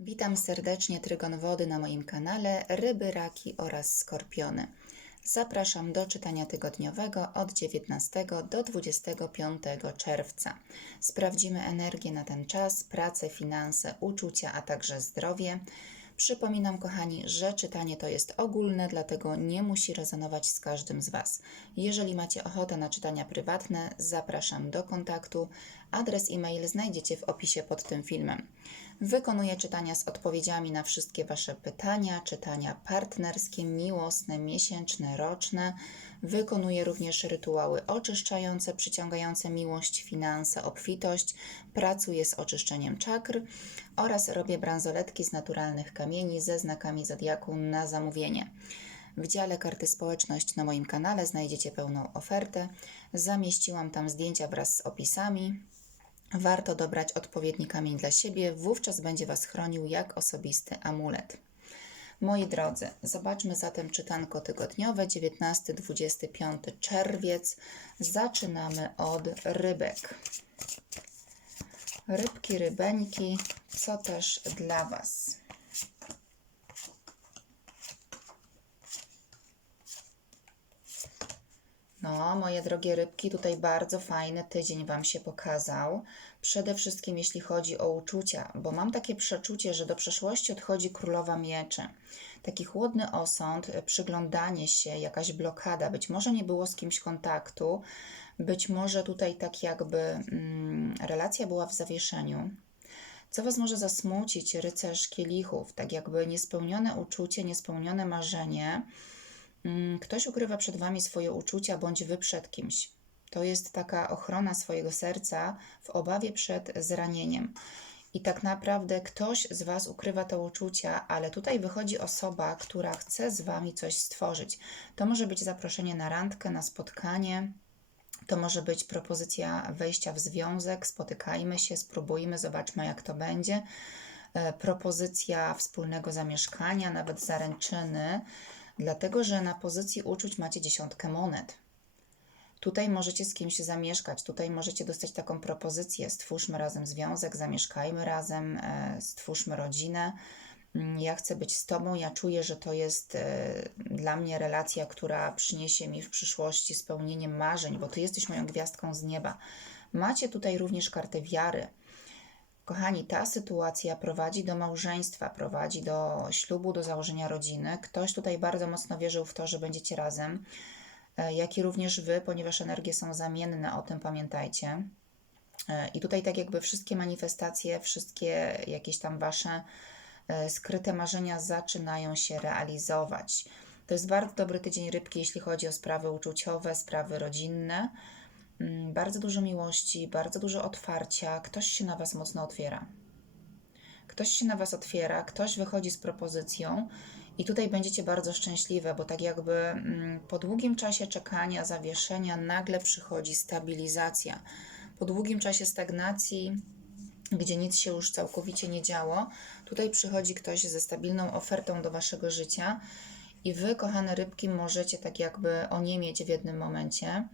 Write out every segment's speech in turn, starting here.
Witam serdecznie Trygon Wody na moim kanale Ryby, Raki oraz Skorpiony. Zapraszam do czytania tygodniowego od 19 do 25 czerwca. Sprawdzimy energię na ten czas, pracę, finanse, uczucia, a także zdrowie. Przypominam, kochani, że czytanie to jest ogólne, dlatego nie musi rezonować z każdym z Was. Jeżeli macie ochotę na czytania prywatne, zapraszam do kontaktu. Adres e-mail znajdziecie w opisie pod tym filmem. Wykonuję czytania z odpowiedziami na wszystkie Wasze pytania, czytania partnerskie, miłosne, miesięczne, roczne. Wykonuję również rytuały oczyszczające, przyciągające miłość, finanse, obfitość. Pracuję z oczyszczeniem czakr oraz robię bransoletki z naturalnych kamieni ze znakami zodiaku na zamówienie. W dziale karty społeczność na moim kanale znajdziecie pełną ofertę. Zamieściłam tam zdjęcia wraz z opisami. Warto dobrać odpowiedni kamień dla siebie, wówczas będzie Was chronił jak osobisty amulet. Moi drodzy, zobaczmy zatem czytanko tygodniowe 19-25 czerwiec. Zaczynamy od rybek. Rybki, rybeńki, co też dla Was? No, moje drogie rybki, tutaj bardzo fajny tydzień Wam się pokazał. Przede wszystkim jeśli chodzi o uczucia, bo mam takie przeczucie, że do przeszłości odchodzi królowa mieczy. Taki chłodny osąd, przyglądanie się, jakaś blokada, być może nie było z kimś kontaktu, być może tutaj tak jakby mm, relacja była w zawieszeniu. Co Was może zasmucić, rycerz kielichów, tak jakby niespełnione uczucie, niespełnione marzenie. Mm, Ktoś ukrywa przed Wami swoje uczucia, bądź Wy przed kimś. To jest taka ochrona swojego serca w obawie przed zranieniem. I tak naprawdę ktoś z Was ukrywa te uczucia, ale tutaj wychodzi osoba, która chce z Wami coś stworzyć. To może być zaproszenie na randkę, na spotkanie, to może być propozycja wejścia w związek, spotykajmy się, spróbujmy, zobaczmy jak to będzie. E, Propozycja wspólnego zamieszkania, nawet zaręczyny, dlatego że na pozycji uczuć macie dziesiątkę monet. Tutaj możecie z kimś zamieszkać, tutaj możecie dostać taką propozycję: stwórzmy razem związek, zamieszkajmy razem, e, stwórzmy rodzinę. Mm, Ja chcę być z Tobą, ja czuję, że to jest e, dla mnie relacja, która przyniesie mi w przyszłości spełnienie marzeń, bo Ty jesteś moją gwiazdką z nieba. Macie tutaj również kartę wiary. Kochani, ta sytuacja prowadzi do małżeństwa, prowadzi do ślubu, do założenia rodziny. Ktoś tutaj bardzo mocno wierzył w to, że będziecie razem, e, jak i również Wy, ponieważ energie są zamienne, o tym pamiętajcie. E, I tutaj tak jakby wszystkie manifestacje, wszystkie jakieś tam Wasze e, skryte marzenia zaczynają się realizować. To jest bardzo dobry tydzień rybki, jeśli chodzi o sprawy uczuciowe, sprawy rodzinne. Mm, Bardzo dużo miłości, bardzo dużo otwarcia. Ktoś się na Was mocno otwiera. Ktoś się na Was otwiera, ktoś wychodzi z propozycją i tutaj będziecie bardzo szczęśliwe, bo tak jakby mm, po długim czasie czekania, zawieszenia nagle przychodzi stabilizacja. Po długim czasie stagnacji, gdzie nic się już całkowicie nie działo, tutaj przychodzi ktoś ze stabilną ofertą do Waszego życia i Wy, kochane rybki, możecie tak jakby oniemieć w jednym momencie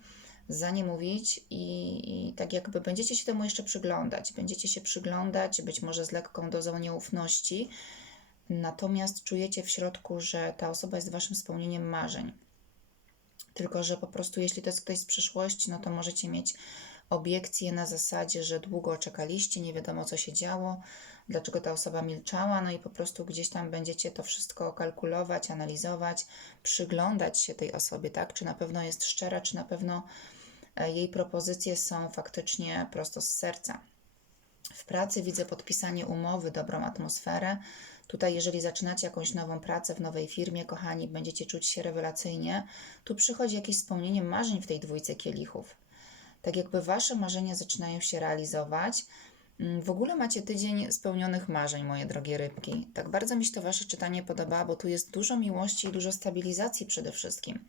za nie mówić i, i tak jakby będziecie się temu jeszcze przyglądać. Będziecie się przyglądać, być może z lekką dozą nieufności, natomiast czujecie w środku, że ta osoba jest waszym spełnieniem marzeń. Tylko, że po prostu jeśli to jest ktoś z przeszłości, no to możecie mieć obiekcje na zasadzie, że długo czekaliście, nie wiadomo co się działo, dlaczego ta osoba milczała, no i po prostu gdzieś tam będziecie to wszystko kalkulować, analizować, przyglądać się tej osobie, tak? Czy na pewno jest szczera, czy na pewno e, jej propozycje są faktycznie prosto z serca. W pracy widzę podpisanie umowy, dobrą atmosferę. Tutaj, jeżeli zaczynacie jakąś nową pracę w nowej firmie, kochani, będziecie czuć się rewelacyjnie. Tu przychodzi jakieś spełnienie marzeń w tej dwójce kielichów. Tak jakby wasze marzenia zaczynają się realizować. Mm, W ogóle macie tydzień spełnionych marzeń, moje drogie rybki. Tak bardzo mi się to wasze czytanie podoba, bo tu jest dużo miłości i dużo stabilizacji przede wszystkim.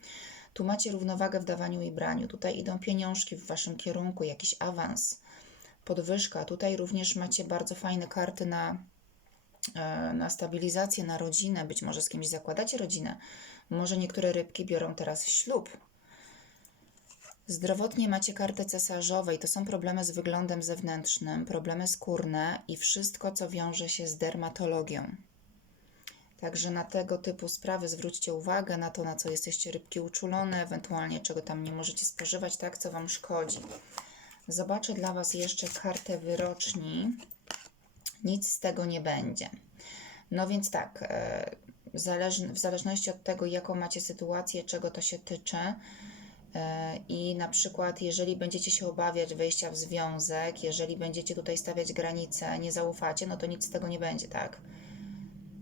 Tu macie równowagę w dawaniu i braniu. Tutaj idą pieniążki w waszym kierunku, jakiś awans, podwyżka. Tutaj również macie bardzo fajne karty na, e, na stabilizację, na rodzinę. Być może z kimś zakładacie rodzinę. Może niektóre rybki biorą teraz ślub. Zdrowotnie macie kartę cesarzowej. To są problemy z wyglądem zewnętrznym, problemy skórne i wszystko, co wiąże się z dermatologią. Także na tego typu sprawy zwróćcie uwagę, na to, na co jesteście rybki uczulone, ewentualnie czego tam nie możecie spożywać, tak, co Wam szkodzi. Zobaczę dla Was jeszcze kartę wyroczni. Nic z tego nie będzie. No więc tak, e, w zależności od tego, jaką macie sytuację, czego to się tyczy, i na przykład, jeżeli będziecie się obawiać wejścia w związek, jeżeli będziecie tutaj stawiać granice, nie zaufacie, no to nic z tego nie będzie, tak?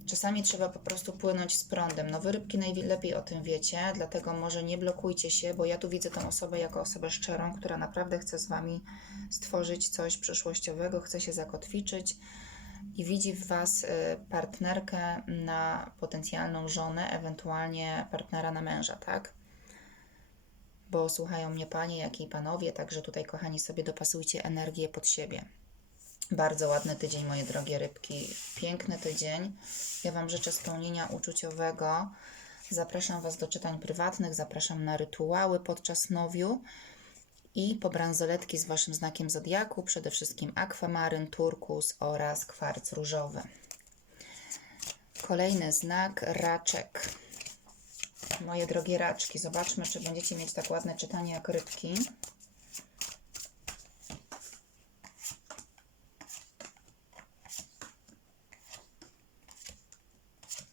Czasami trzeba po prostu płynąć z prądem. No wy rybki najlepiej o tym wiecie, dlatego może nie blokujcie się, bo ja tu widzę tą osobę jako osobę szczerą, która naprawdę chce z wami stworzyć coś przyszłościowego, chce się zakotwiczyć i widzi w was y, partnerkę na potencjalną żonę, ewentualnie partnera na męża, tak? Bo słuchają mnie panie, jak i panowie, także tutaj kochani sobie dopasujcie energię pod siebie. Bardzo ładny tydzień, moje drogie rybki. Piękny tydzień. Ja Wam życzę spełnienia uczuciowego. Zapraszam Was do czytań prywatnych, zapraszam na rytuały podczas nowiu i po bransoletki z Waszym znakiem zodiaku, przede wszystkim akwamaryn, turkus oraz kwarc różowy. Kolejny znak raczek. Moje drogie raczki, zobaczmy, czy będziecie mieć tak ładne czytanie jak rybki.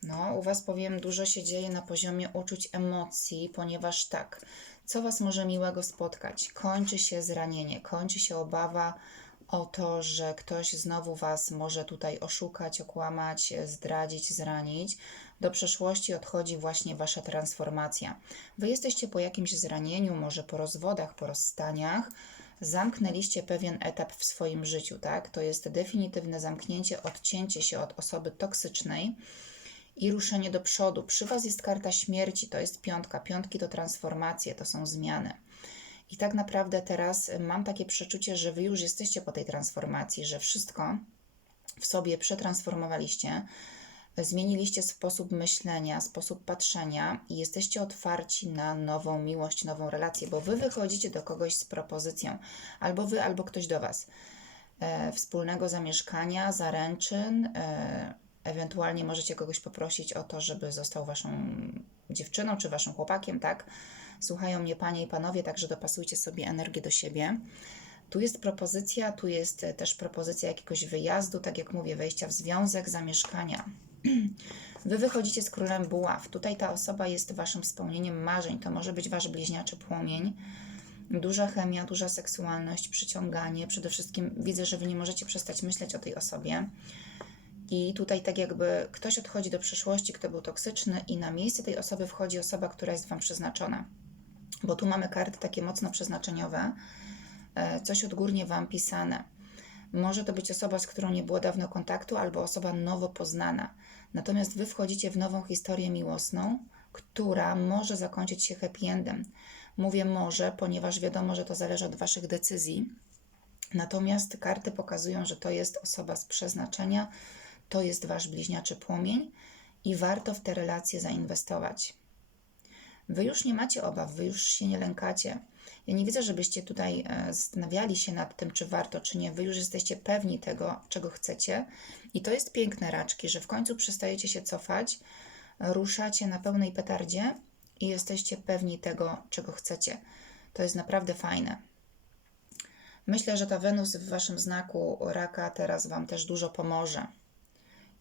No, u Was powiem, dużo się dzieje na poziomie uczuć emocji, ponieważ tak, co Was może miłego spotkać? Kończy się zranienie, kończy się obawa o to, że ktoś znowu Was może tutaj oszukać, okłamać, zdradzić, zranić. Do przeszłości odchodzi właśnie Wasza transformacja. Wy jesteście po jakimś zranieniu, może po rozwodach, po rozstaniach, zamknęliście pewien etap w swoim życiu, tak? To jest definitywne zamknięcie, odcięcie się od osoby toksycznej i ruszenie do przodu. Przy Was jest karta śmierci, to jest piątka. Piątki to transformacje, to są zmiany. I tak naprawdę teraz mam takie przeczucie, że Wy już jesteście po tej transformacji, że wszystko w sobie przetransformowaliście, zmieniliście sposób myślenia, sposób patrzenia i jesteście otwarci na nową miłość, nową relację, bo Wy wychodzicie do kogoś z propozycją, albo Wy, albo ktoś do Was. E, wspólnego zamieszkania, zaręczyn, Ewentualnie możecie kogoś poprosić o to, żeby został waszą dziewczyną czy waszym chłopakiem, tak? Słuchają mnie panie i panowie, także dopasujcie sobie energię do siebie. Tu jest propozycja, tu jest też propozycja jakiegoś wyjazdu, tak jak mówię, wejścia w związek, zamieszkania. Wy wychodzicie z królem buław. Tutaj ta osoba jest waszym spełnieniem marzeń. To może być wasz bliźniaczy płomień. Duża chemia, duża seksualność, przyciąganie. Przede wszystkim widzę, że wy nie możecie przestać myśleć o tej osobie. I tutaj tak jakby ktoś odchodzi do przeszłości, kto był toksyczny i na miejsce tej osoby wchodzi osoba, która jest Wam przeznaczona. Bo tu mamy karty takie mocno przeznaczeniowe, e, coś odgórnie Wam pisane. Może to być osoba, z którą nie było dawno kontaktu, albo osoba nowo poznana. Natomiast Wy wchodzicie w nową historię miłosną, która może zakończyć się happy endem. Mówię może, ponieważ wiadomo, że to zależy od Waszych decyzji. Natomiast karty pokazują, że to jest osoba z przeznaczenia, to jest wasz bliźniaczy płomień i warto w te relacje zainwestować. Wy już nie macie obaw, wy już się nie lękacie. Ja nie widzę, żebyście tutaj e, zastanawiali się nad tym, czy warto, czy nie. Wy już jesteście pewni tego, czego chcecie. I to jest piękne, raczki, że w końcu przestajecie się cofać, ruszacie na pełnej petardzie i jesteście pewni tego, czego chcecie. To jest naprawdę fajne. Myślę, że ta Wenus w waszym znaku raka teraz wam też dużo pomoże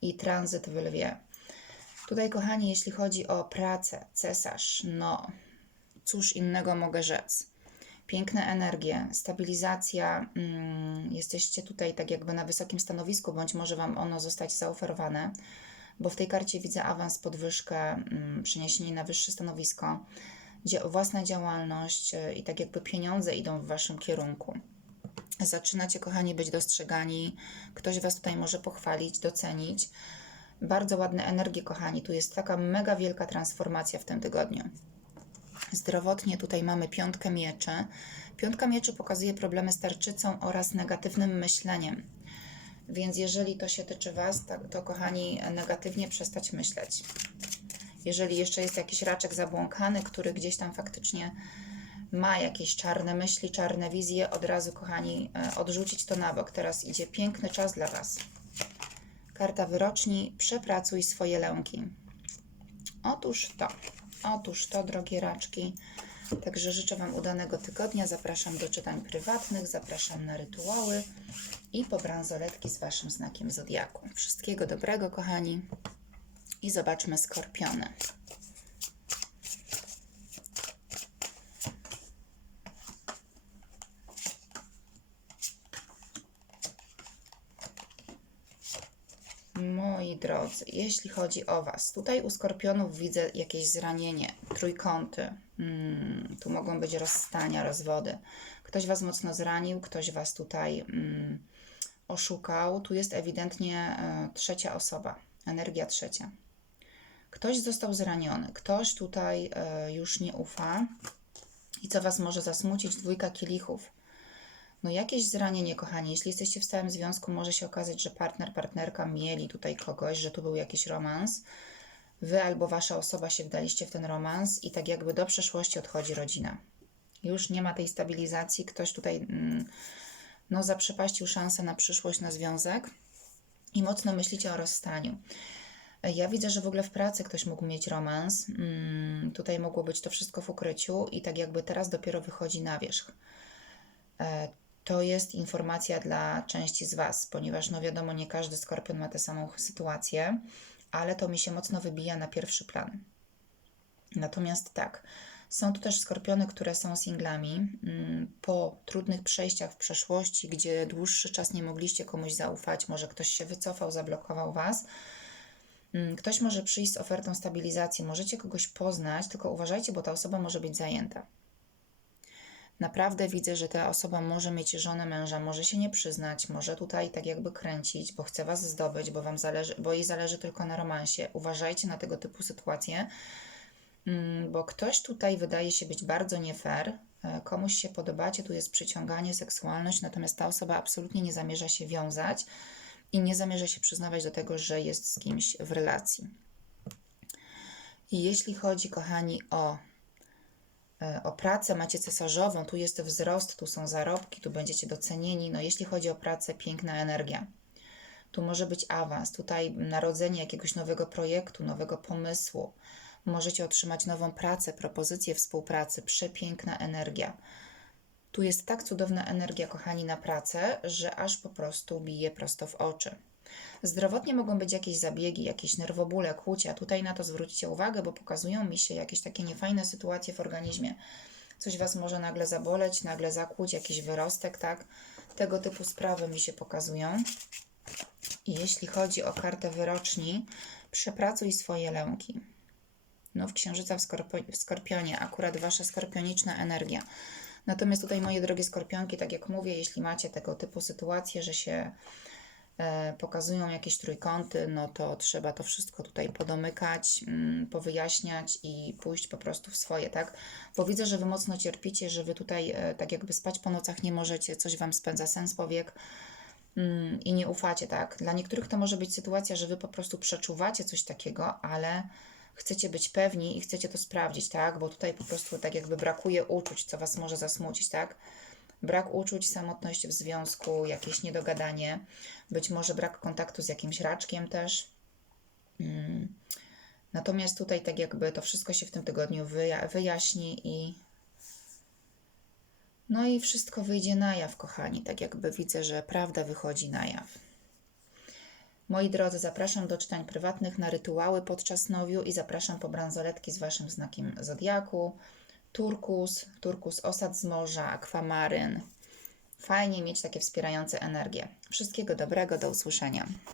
i tranzyt w lwie. Tutaj, kochani, jeśli chodzi o pracę, cesarz, no cóż innego mogę rzec. Piękne energie, stabilizacja, mm, jesteście tutaj tak jakby na wysokim stanowisku, bądź może Wam ono zostać zaoferowane, bo w tej karcie widzę awans, podwyżkę, mm, przeniesienie na wyższe stanowisko, gdzie własna działalność y, i tak jakby pieniądze idą w Waszym kierunku zaczynacie, kochani, być dostrzegani. Ktoś Was tutaj może pochwalić, docenić. Bardzo ładne energie, kochani. Tu jest taka mega wielka transformacja w tym tygodniu. Zdrowotnie tutaj mamy piątkę mieczy. Piątka mieczy pokazuje problemy z tarczycą oraz negatywnym myśleniem. Więc jeżeli to się tyczy Was, to, to kochani, negatywnie przestać myśleć. Jeżeli jeszcze jest jakiś raczek zabłąkany, który gdzieś tam faktycznie ma jakieś czarne myśli, czarne wizje, od razu, kochani, e, odrzucić to na bok. Teraz idzie piękny czas dla Was. Karta wyroczni, przepracuj swoje lęki. Otóż to, otóż to, drogie raczki. Także życzę Wam udanego tygodnia. Zapraszam do czytań prywatnych, zapraszam na rytuały i po bransoletki z Waszym znakiem zodiaku. Wszystkiego dobrego, kochani. I zobaczmy skorpiony. Jeśli chodzi o Was, tutaj u skorpionów widzę jakieś zranienie, trójkąty. Mm, tu mogą być rozstania, rozwody. Ktoś Was mocno zranił, ktoś Was tutaj mm, oszukał. Tu jest ewidentnie y, trzecia osoba, energia trzecia. Ktoś został zraniony, ktoś tutaj y, już nie ufa. I co Was może zasmucić? Dwójka kielichów. No jakieś zranienie, kochani, jeśli jesteście w stałym związku, może się okazać, że partner, partnerka mieli tutaj kogoś, że tu był jakiś romans. Wy albo wasza osoba się wdaliście w ten romans i tak jakby do przeszłości odchodzi rodzina. Już nie ma tej stabilizacji, ktoś tutaj mm, no, zaprzepaścił szansę na przyszłość, na związek i mocno myślicie o rozstaniu. Ja widzę, że w ogóle w pracy ktoś mógł mieć romans. Mm, tutaj mogło być to wszystko w ukryciu i tak jakby teraz dopiero wychodzi na wierzch. To jest informacja dla części z Was, ponieważ no wiadomo, nie każdy skorpion ma tę samą sytuację, ale to mi się mocno wybija na pierwszy plan. Natomiast tak, są tu też skorpiony, które są singlami. Mm, po trudnych przejściach w przeszłości, gdzie dłuższy czas nie mogliście komuś zaufać, może ktoś się wycofał, zablokował Was. Mm, ktoś może przyjść z ofertą stabilizacji, możecie kogoś poznać, tylko uważajcie, bo ta osoba może być zajęta. Naprawdę widzę, że ta osoba może mieć żonę męża, może się nie przyznać, może tutaj tak jakby kręcić, bo chce was zdobyć, bo wam zależy, bo jej zależy tylko na romansie. Uważajcie na tego typu sytuacje, mm, bo ktoś tutaj wydaje się być bardzo nie fair, e, komuś się podobacie, tu jest przyciąganie, seksualność, natomiast ta osoba absolutnie nie zamierza się wiązać i nie zamierza się przyznawać do tego, że jest z kimś w relacji. Jeśli chodzi, kochani, o o pracę macie cesarzową, tu jest wzrost, tu są zarobki, tu będziecie docenieni. No jeśli chodzi o pracę, piękna energia. Tu może być awans, tutaj narodzenie jakiegoś nowego projektu, nowego pomysłu. Możecie otrzymać nową pracę, propozycję współpracy, przepiękna energia. Tu jest tak cudowna energia, kochani, na pracę, że aż po prostu bije prosto w oczy. Zdrowotnie mogą być jakieś zabiegi, jakieś nerwobóle, kłucia. Tutaj na to zwróćcie uwagę, bo pokazują mi się jakieś takie niefajne sytuacje w organizmie. Coś Was może nagle zaboleć, nagle zakłuć, jakiś wyrostek, tak? Tego typu sprawy mi się pokazują. I jeśli chodzi o kartę wyroczni, przepracuj swoje lęki. No, w księżyca w, skorpio- w skorpionie, akurat Wasza skorpioniczna energia. Natomiast tutaj, moje drogie skorpionki, tak jak mówię, jeśli macie tego typu sytuacje, że się pokazują jakieś trójkąty, no to trzeba to wszystko tutaj podomykać, mm, powyjaśniać i pójść po prostu w swoje, tak? Bo widzę, że Wy mocno cierpicie, że Wy tutaj e, tak jakby spać po nocach nie możecie, coś Wam spędza sens powiek mm, i nie ufacie, tak? Dla niektórych to może być sytuacja, że Wy po prostu przeczuwacie coś takiego, ale chcecie być pewni i chcecie to sprawdzić, tak? Bo tutaj po prostu tak jakby brakuje uczuć, co Was może zasmucić, tak? Brak uczuć, samotność w związku, jakieś niedogadanie, być może brak kontaktu z jakimś raczkiem też. Mm. Natomiast tutaj tak jakby to wszystko się w tym tygodniu wyja wyjaśni i no i wszystko wyjdzie na jaw, kochani. Tak jakby widzę, że prawda wychodzi na jaw. Moi drodzy, zapraszam do czytań prywatnych na rytuały podczas nowiu i zapraszam po bransoletki z Waszym znakiem zodiaku turkus, turkus osad z morza, akwamaryn. Fajnie mieć takie wspierające energie. Wszystkiego dobrego, do usłyszenia.